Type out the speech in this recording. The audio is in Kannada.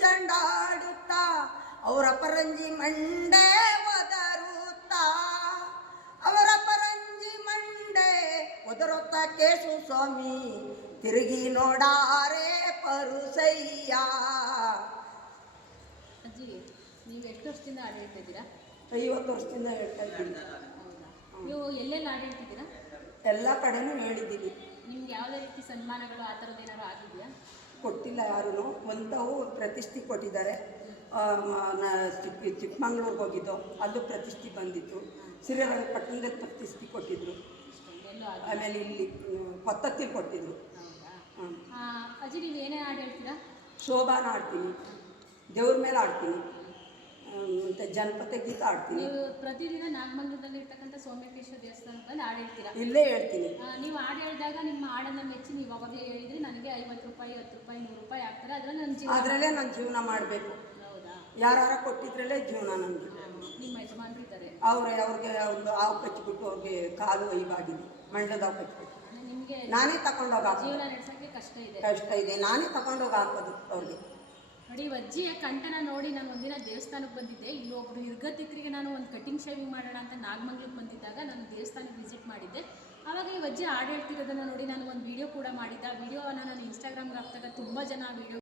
ಚಂಡಾಡುತ್ತಾ ಅವರ ಪರಂಜಿ ಮಂಡೆ ಒದರುತ್ತಾ ಅವರ ಪರಂಜಿ ಮಂಡೆ ಒದರುತ್ತ ಕೇಶು ಸ್ವಾಮಿ ತಿರುಗಿ ನೋಡಾರೆ ಪರುಸಯ್ಯ. ಅಜ್ಜಿ, ನೀವು ಎಷ್ಟು ವರ್ಷದಿಂದ ಹಾಡು ಹೇಳ್ತಿದ್ದೀರಾ? 50 ವರ್ಷದಿಂದ ಹೇಳ್ತಾ ಇದ್ದೀನಿ. ನೀವು ಎಲ್ಲೆಲ್ಲ ಹಾಡು ಹೇಳ್ತಿದ್ದೀರಾ? ಎಲ್ಲ ಕಡೆನೂ ಹೇಳಿದ್ದೀನಿ. ನಿಮ್ಗೆ ಯಾವುದೇ ರೀತಿ ಸನ್ಮಾನಗಳು ಆ ಥರದ್ದು ಏನಾದ್ರು ಆಗಿದೆಯಾ? ಕೊಟ್ಟಿಲ್ಲ ಯಾರೂ. ಒಂದವು ಪ್ರತಿಷ್ಠೆ ಕೊಟ್ಟಿದ್ದಾರೆ. ಚಿಕ್ಕಮಂಗ್ಳೂರಿಗೆ ಹೋಗಿದ್ದು, ಅಲ್ಲೂ ಪ್ರತಿಷ್ಠೆ ಬಂದಿತ್ತು. ಶ್ರೀರಂಗಪಟ್ಟಣದಲ್ಲಿ ಪ್ರತಿಷ್ಠೆ ಕೊಟ್ಟಿದ್ರು. ಆಮೇಲೆ ಇಲ್ಲಿ ಕೊತ್ತತ್ತಿಲಿ ಕೊಟ್ಟಿದ್ರು. ಅಜ್ಜಿ, ನೀವು ಏನೇ ಹಾಡು ಹೇಳ್ತೀರಾ? ಶೋಭಾನ ಆಡ್ತೀನಿ, ದೇವ್ರ ಮೇಲೆ ಆಡ್ತೀನಿ, ಮತ್ತು ಜನಪದ ಗೀತ ಆಡ್ತೀನಿ. ನೀವು ಪ್ರತಿದಿನ ನಾಗಮಂಗಲದಲ್ಲಿ ಇರ್ತಕ್ಕಂಥ ಸೋಮೇಶ್ವರ ದೇವಸ್ಥಾನದಲ್ಲಿ ಹಾಡು ಹೇಳ್ತೀರಾ? ಇಲ್ಲೇ ಹೇಳ್ತೀನಿ. ನೀವು ಹಾಡು ಹೇಳಿದಾಗ ನಿಮ್ಮ ಹಾಡನ್ನು ಮೆಚ್ಚಿ ನೀವು ಅವಾಗಲೇ ಹೇಳಿದರೆ ನನಗೆ 50 ರೂಪಾಯಿ, 10 ರೂಪಾಯಿ, 100 ರೂಪಾಯಿ ಆಗ್ತಾರೆ, ಅದರಲ್ಲೇ ನನ್ನ ಜೀವನ ಮಾಡಬೇಕು. ಹೌದಾ? ಯಾರು ಕೊಟ್ಟಿದ್ರಲ್ಲೇ ಜೀವನ ನನಗೆ. ನಿಮ್ಮ ಯಜಮಾನರು ಇದ್ದಾರೆ? ಅವ್ರಿಗೆ ಒಂದು ಹಾವು ಕಚ್ಚಿಬಿಟ್ಟು ಅವ್ರಿಗೆ ಕಾಲು ವೈವಾಗಿದೆ, ಮಂಡದ ಹಾವು ಕಚ್ಚಿಬಿಟ್ಟು. ನಿಮಗೆ ನಾನೇ ತಗೊಂಡೋಗಿ ಜೀವನ ನಡೆಸೋಕ್ಕೆ ಕಷ್ಟ ಇದೆ. ನಾನೇ ತಗೊಂಡೋಗಿ ಹಾಕೋದು ಅವ್ರಿಗೆ. ನೋಡಿ, ಅಜ್ಜಿಯ ಕಂಠನ ನೋಡಿ ನಾನು ಒಂದಿನ ದೇವಸ್ಥಾನಕ್ಕೆ ಬಂದಿದ್ದೆ. ಇಲ್ಲಿ ಒಬ್ಬರು ನಿರ್ಗತಿಕರಿಗೆ ನಾನು ಒಂದು ಕಟಿಂಗ್ ಶೇವಿಂಗ್ ಮಾಡೋಣ ಅಂತ ನಾಗಮಂಗ್ಲಕ್ಕೆ ಬಂದಿದ್ದಾಗ ನಾನು ದೇವಸ್ಥಾನಕ್ಕೆ ವಿಸಿಟ್ ಮಾಡಿದ್ದೆ. ಆವಾಗ ಈ ಅಜ್ಜಿ ಹಾಡು ಹೇಳ್ತಿರೋದನ್ನು ನೋಡಿ ನಾನು ಒಂದು ವಿಡಿಯೋ ಕೂಡ ಮಾಡಿದ್ದೆ. ಆ ವಿಡಿಯೋವನ್ನು ನಾನು ಇನ್ಸ್ಟಾಗ್ರಾಮ್ಗೆ ಹಾಕಿದಾಗ ತುಂಬ ಜನ ಆ ವಿಡಿಯೋ